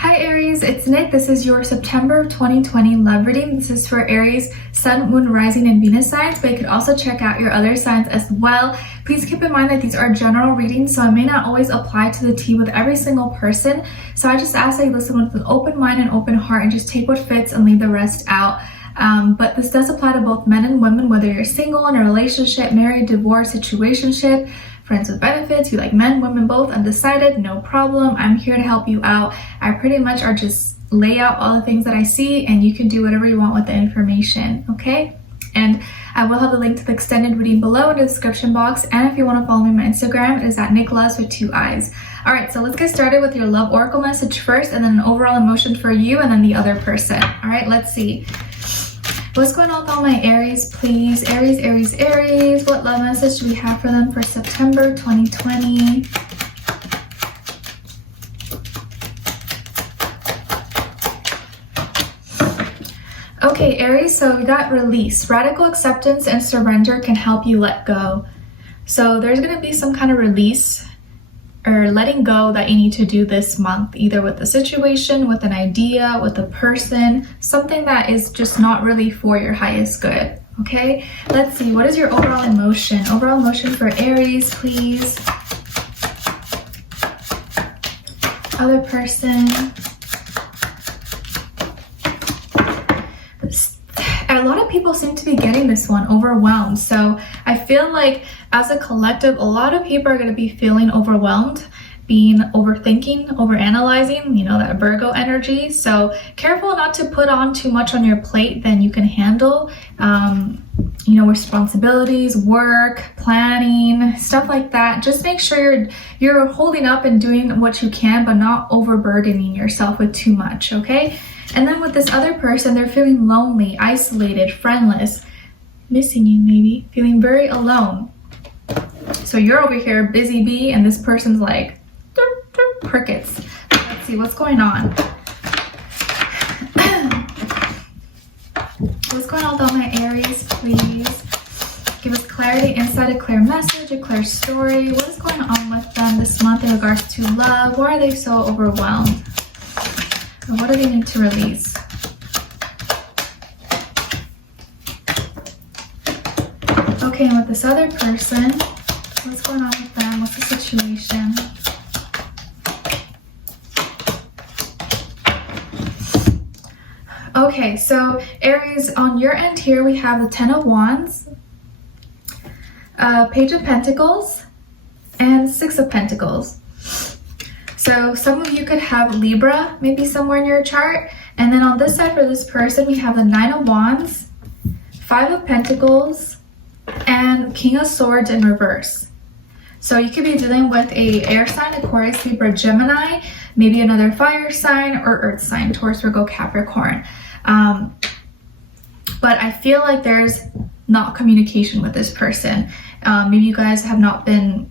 Hi Aries, it's Nick. This is your September 2020 love reading. This is for Aries, Sun, Moon, Rising, and Venus signs, but you could also check out your other signs as well. Please keep in mind that these are general readings, so I may not always apply to the T with every single person. So I just ask that you listen with an open mind and open heart and just take what fits and leave the rest out. But this does apply to both men and women, whether you're single, in a relationship, married, divorced, situationship, friends with benefits, you like men, women, both, undecided, no problem. I'm here to help you out. I pretty much are just lay out all the things that I see and you can do whatever you want with the information, okay? And I will have the link to the extended reading below in the description box. And if you want to follow me on my Instagram, it is at Nicloves with 2 eyes. All right, so let's get started with your love oracle message first and then an overall emotion for you and then the other person. All right, let's see. What's going on with all my Aries, please? Aries, Aries, Aries. What love message do we have for them for September 2020? Okay, Aries, so we got release. Radical acceptance and surrender can help you let go. So there's going to be some kind of release or letting go that you need to do this month, either with a situation, with an idea, with a person, something that is just not really for your highest good, okay? Let's see, what is your overall emotion? Overall emotion for Aries, please. Other person. A lot of people seem to be getting this one, overwhelmed. So I feel like as a collective, a lot of people are going to be feeling overwhelmed, being overthinking, overanalyzing, you know, that Virgo energy. So careful not to put on too much on your plate than you can handle. You know, responsibilities, work, planning, stuff like that. Just make sure you're holding up and doing what you can, but not overburdening yourself with too much, okay? And then with this other person, they're feeling lonely, isolated, friendless, missing you maybe, feeling very alone. So you're over here, busy bee, and this person's like, crickets. Let's see, what's going on? What's going on with all my Aries, please? Give us clarity, insight, a clear message, a clear story. What is going on with them this month in regards to love? Why are they so overwhelmed? And what do they need to release? Okay, and with this other person, what's going on with them? What's the situation? Okay, so Aries, on your end here, we have the 10 of Wands, Page of Pentacles, and 6 of Pentacles. So some of you could have Libra maybe somewhere in your chart. And then on this side for this person, we have the 9 of Wands, 5 of Pentacles, and King of Swords in reverse. So you could be dealing with a air sign, Aquarius, Libra, Gemini, maybe another fire sign or earth sign, Taurus, Virgo, Capricorn. But I feel like there's not communication with this person. Maybe you guys have not been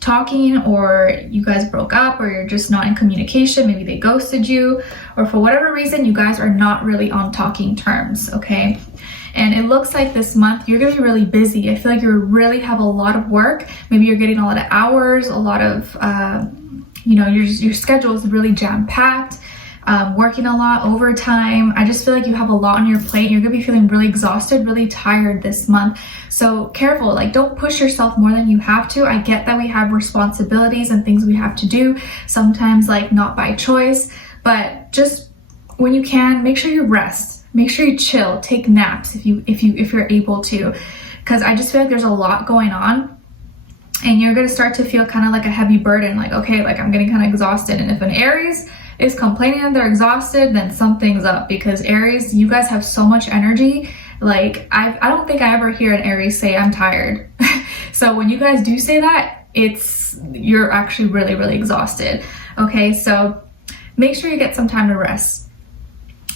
talking, or you guys broke up, or you're just not in communication. Maybe they ghosted you, or for whatever reason you guys are not really on talking terms, okay? And it looks like this month you're gonna be really busy. I feel like you really have a lot of work. Maybe you're getting a lot of hours, a lot of you know, your schedule is really jam-packed, working a lot, overtime. I just feel like you have a lot on your plate. You're gonna be feeling really exhausted, really tired this month. So careful, like don't push yourself more than you have to. I get that we have responsibilities and things we have to do, sometimes like not by choice, but just when you can, make sure you rest, make sure you chill, take naps if you're able to, because I just feel like there's a lot going on. And you're gonna start to feel kind of like a heavy burden, like, okay, like I'm getting kind of exhausted. And if an Aries is complaining that they're exhausted, then something's up, because Aries, you guys have so much energy. Like I don't think I ever hear an Aries say I'm tired. So when you guys do say that, you're actually really, really exhausted. Okay, so make sure you get some time to rest.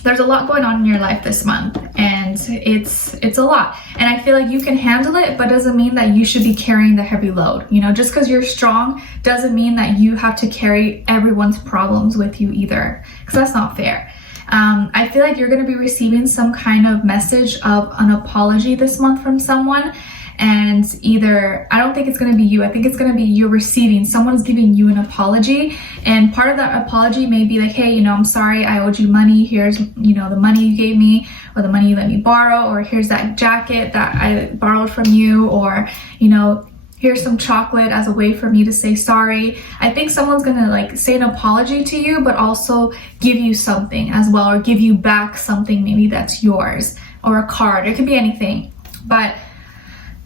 There's a lot going on in your life this month, and it's a lot. And I feel like you can handle it, but doesn't mean that you should be carrying the heavy load. You know, just because you're strong doesn't mean that you have to carry everyone's problems with you either, because that's not fair. I feel like you're going to be receiving some kind of message of an apology this month from someone. And either, I don't think it's going to be you, I think it's going to be you receiving, someone's giving you an apology. And part of that apology may be like, hey, you know, I'm sorry, I owed you money. Here's, you know, the money you gave me, or the money you let me borrow, or here's that jacket that I borrowed from you, or, you know, here's some chocolate as a way for me to say sorry. I think someone's gonna like say an apology to you, but also give you something as well, or give you back something maybe that's yours, or a card. It could be anything. But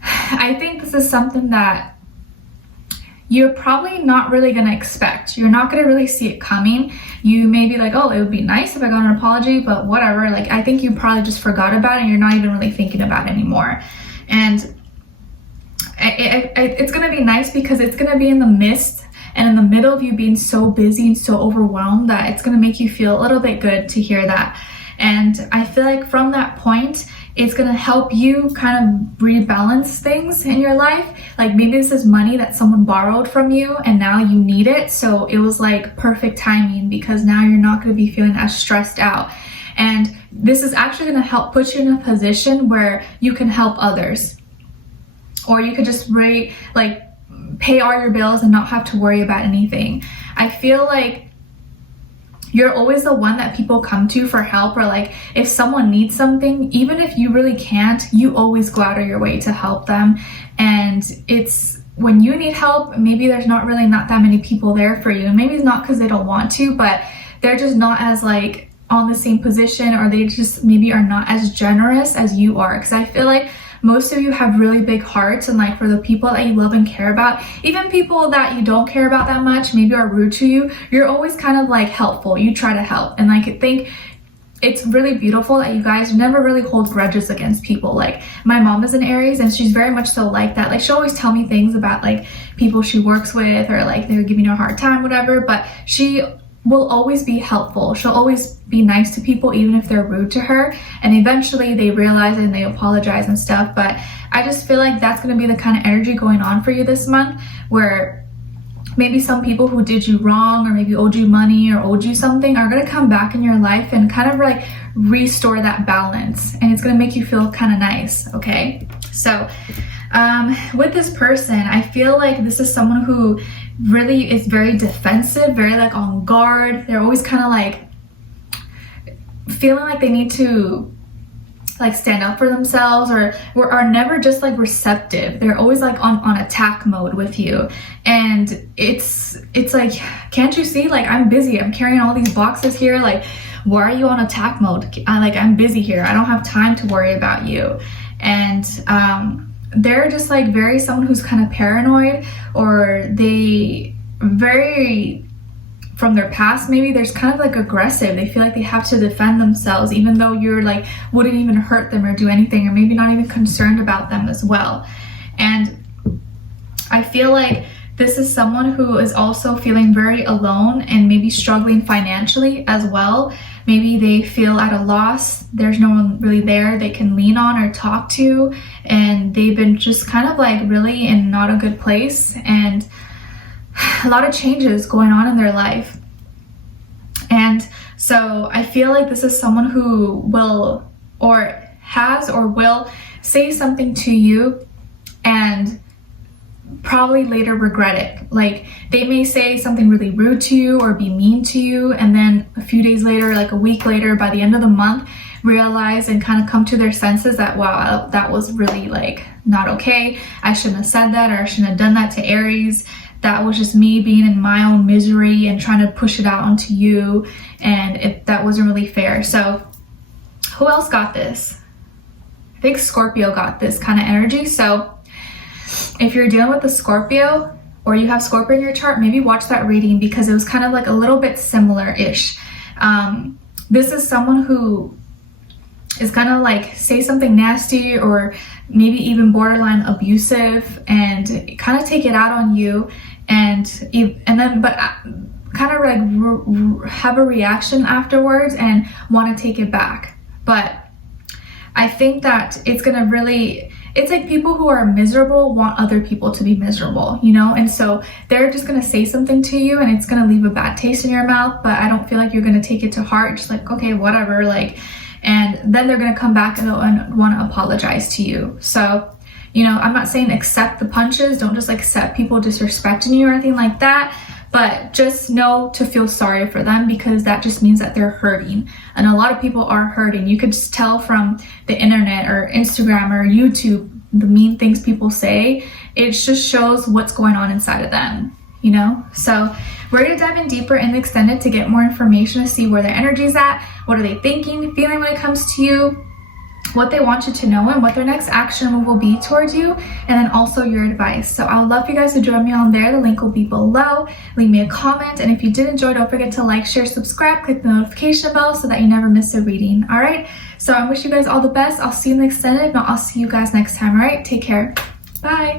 I think this is something that you're probably not really gonna expect. You're not gonna really see it coming. You may be like, oh, it would be nice if I got an apology, but whatever. Like, I think you probably just forgot about it and you're not even really thinking about it anymore. And it's gonna be nice because it's gonna be in the midst and in the middle of you being so busy and so overwhelmed that it's gonna make you feel a little bit good to hear that. And I feel like from that point, it's gonna help you kind of rebalance things in your life. Like, maybe this is money that someone borrowed from you and now you need it. So it was like perfect timing, because now you're not gonna be feeling as stressed out. And this is actually gonna help put you in a position where you can help others. Or you could just really like pay all your bills and not have to worry about anything. I feel like you're always the one that people come to for help, or like if someone needs something, even if you really can't, you always go out of your way to help them. And it's when you need help, maybe there's not that many people there for you. And maybe it's not because they don't want to, but they're just not as like on the same position, or they just maybe are not as generous as you are. Because I feel like most of you have really big hearts, and like for the people that you love and care about, even people that you don't care about that much, maybe are rude to you, you're always kind of like helpful. You try to help. And like, I think it's really beautiful that you guys never really hold grudges against people. Like, my mom is an Aries and she's very much so like that. Like, she'll always tell me things about like people she works with, or like they're giving her a hard time, whatever, but she will always be helpful. She'll always be nice to people, even if they're rude to her. And eventually they realize it and they apologize and stuff. But I just feel like that's going to be the kind of energy going on for you this month, where maybe some people who did you wrong, or maybe owed you money or owed you something, are going to come back in your life and kind of like restore that balance. And it's going to make you feel kind of nice. Okay. So with this person, I feel like this is someone who really is very defensive, very like on guard. They're always kind of like feeling like they need to like stand up for themselves, or are never just like receptive. They're always like on attack mode with you. And it's like, can't you see, like, I'm busy, I'm carrying all these boxes here, like, why are you on attack mode? I'm busy here, I don't have time to worry about you. And they're just like very someone who's kind of paranoid, or they very, from their past, maybe there's kind of like aggressive. They feel like they have to defend themselves, even though you're like wouldn't even hurt them or do anything, or maybe not even concerned about them as well. And I feel like this is someone who is also feeling very alone and maybe struggling financially as well. Maybe they feel at a loss. There's no one really there they can lean on or talk to, and they've been just kind of like really in not a good place, and a lot of changes going on in their life. And so I feel like this is someone who will, or has, or will say something to you and probably later regret it. Like, they may say something really rude to you or be mean to you, and then a few days later, like a week later, by the end of the month, realize and kind of come to their senses that, wow, that was really like not okay. I shouldn't have said that, or I shouldn't have done that to Aries. That was just me being in my own misery and trying to push it out onto you, and that wasn't really fair. So who else got this? I think Scorpio got this kind of energy. So if you're dealing with a Scorpio, or you have Scorpio in your chart, maybe watch that reading, because it was kind of like a little bit similar-ish. This is someone who is gonna like say something nasty, or maybe even borderline abusive, and kind of take it out on you, and then but kind of like have a reaction afterwards and want to take it back. But I think that it's gonna really, it's like people who are miserable want other people to be miserable, you know? And so they're just gonna say something to you and it's gonna leave a bad taste in your mouth, but I don't feel like you're gonna take it to heart, just like, okay, whatever, like, and then they're gonna come back and wanna apologize to you. So, you know, I'm not saying accept the punches, don't just like accept people disrespecting you or anything like that, but just know to feel sorry for them, because that just means that they're hurting. And a lot of people are hurting. You could just tell from the internet or Instagram or YouTube, the mean things people say, it just shows what's going on inside of them, you know? So we're gonna dive in deeper in the extended to get more information, to see where their energy is at, what are they thinking, feeling when it comes to you, what they want you to know, and what their next action move will be towards you, and then also your advice. So I would love for you guys to join me on there. The link will be below. Leave me a comment, and if you did enjoy, don't forget to like, share, subscribe, click the notification bell so that you never miss a reading. All right, so I wish you guys all the best. I'll see you in the extended. No, I'll see you guys next time. All right, take care. Bye.